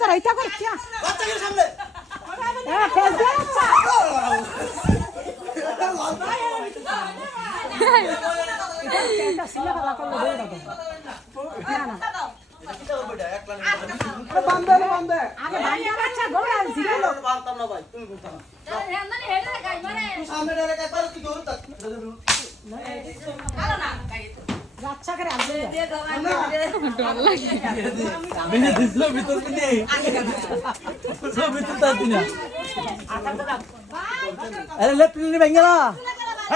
তোরা এটা করে কি সামনে ফেস দিয়ে আচ্ছা এটা সিলা ভালো করে দেই না না বন্ধে আগে ভাইয়া আচ্ছা গোড়া জিরে লোক পারতাম না ভাই তুমি বলতা না রান্নানি হেডে গাই মারে তুই সামনে রে গাই পার তুই গোড়া তক কালো না গাই তো আচ্ছা করে আগে দে দাও ডর লাগে মেনে দিছলো ভিতর কে সব ভিতর তাতি না আরে লেফট নি বেঙ্গলা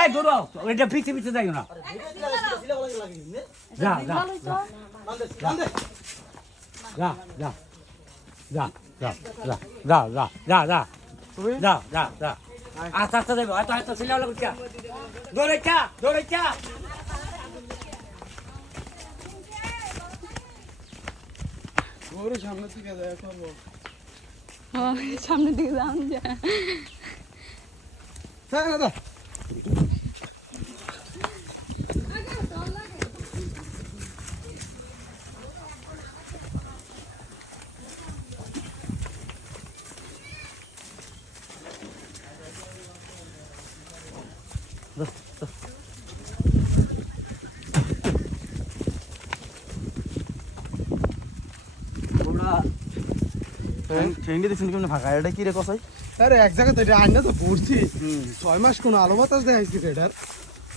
এই দৌড়াও এটা পিছে পিছে যাইও না যা যা যা যা যা যা যা যা যা যা যা যা যা যা আস্তে আস্তে যাইব আস্তে আস্তে সিলা লাগা চা দৌড়ে চা ওরে সামনে দিকে যায় করব হ্যাঁ সামনে দিকে যান যা স্যার দাদা ট্রেন্ডে দেখছেন কেমন ফাঁকা এটা কি রে কসাই আরে এক জায়গায় তো এটা আইনা তো পড়ছি 6 মাস কোন আলো বাতাস দেখাইছি এটার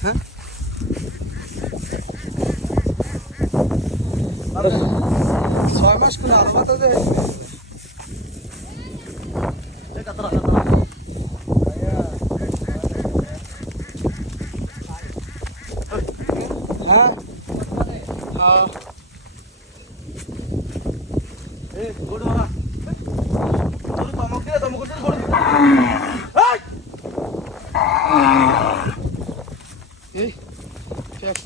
হ্যাঁ আরে 6 মাস কোন আলো বাতাস দেখাইছি এই কাতরা হ্যাঁ হ্যাঁ এই গোড় মারা এই চেক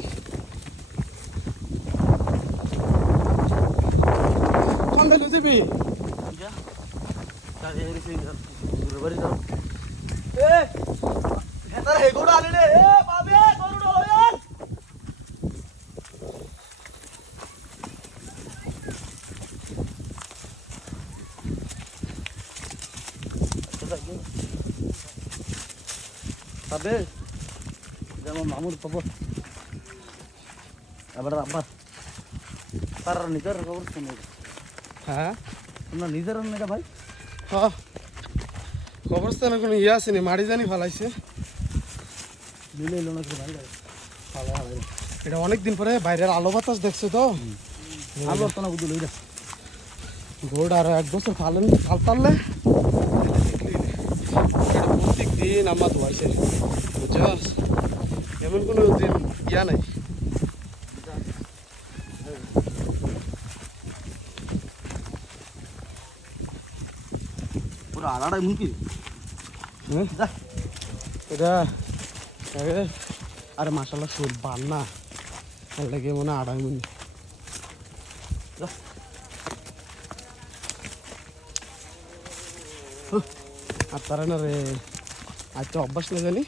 কোন দিকে যাবি যা তারে এসে ঘুরবারি দাও এ হেতার হে গোড়া আনি রে এ বাবে গরুড় হয়ান বাবে যেমন মামুর পাবো আবার আবার তার নিজের খবর শুনে হ্যাঁ তোমরা নিজের না ভাই হ্যাঁ কবরস্থানে কোনো ইয়ে আসেনি মাটি জানি ফালাইছে দিলে এলো না ভাই ভালো ভালো এটা অনেকদিন পরে বাইরের আলো বাতাস দেখছে তো আলো তো না বুঝলো এটা ঘোড় আর 1 বছর ফালতালে প্রত্যেক দিন আমার ধোয়াইছে বুঝছস এমন কোনো দিন ইয়া নাই পুরো আড়াড়া মুখি হ্যাঁ এটা আরে মাশাআল্লাহ সুর বান্না লাগে মনে আড়াই মিনিট আর তারা না রে আজ তো অভ্যাস না জানি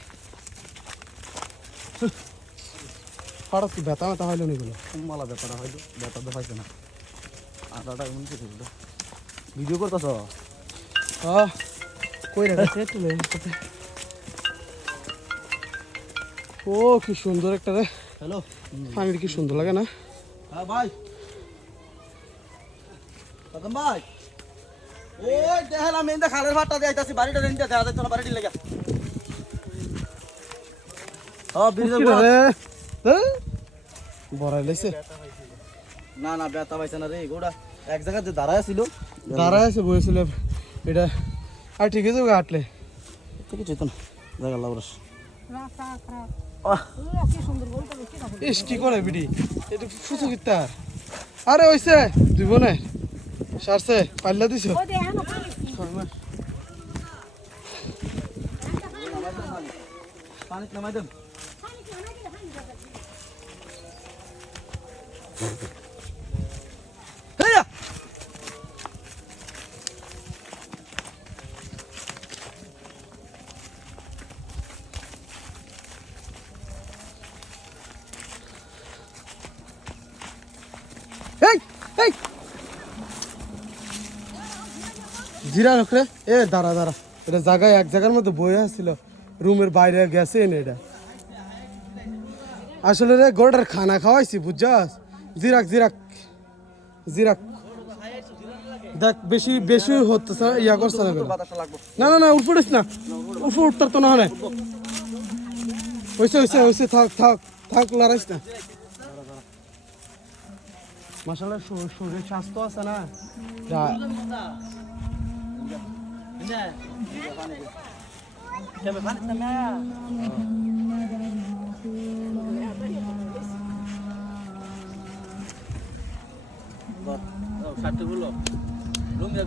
হঠাৎ কি ব্যথা ব্যথা হইলো না এগুলো মালা ব্যথাটা হইলো ব্যথা দেখাইছে না আদাটা এমন কিছু ভিডিও করতেছ কই রেখেছে তুলে ও কি সুন্দর একটা রে হ্যালো পানির কি সুন্দর লাগে না হ্যাঁ ভাই কদম ভাই ওই দেখালাম এন্ডা খালের ভাতটা দেখাইতাছি বাড়িটা রেন্টে দেখা যাচ্ছে না বাড়িটি লাগা বিরজা বড়াই লাইছে না না ব্যথা পাইছে না রে গোড়া এক জায়গাতে দাঁড়ায় আছে বসেছিল এটা আর ঠিক আছে আটলে কিছু তো না জায়গা লাউরাস ইস কি করে বিডি এটা ফুসু কিতার আরে হইছে দুই বোনে সারছে পাল্লা দিছ পানি নামাই দেন জিরা লোকরে এ দাঁড়া দাঁড়া এটা জায়গায় এক জায়গার মধ্যে বয়ে আসছিল রুমের বাইরে গেছে এনে এটা আসলে রে গোটার খানা খাওয়াইছি বুঝছস জিরাক জিরাক জিরাক দেখ বেশি বেশি হচ্ছে ইয়া করছে না না না না উঠপড়িস না উঠে উঠতার তো না হয় হয়েছে হয়েছে হয়েছে থাক থাক থাক লড়াইস না মাসাল্লাহ শরীর স্বাস্থ্য আছে না Satu dulu. Belum ya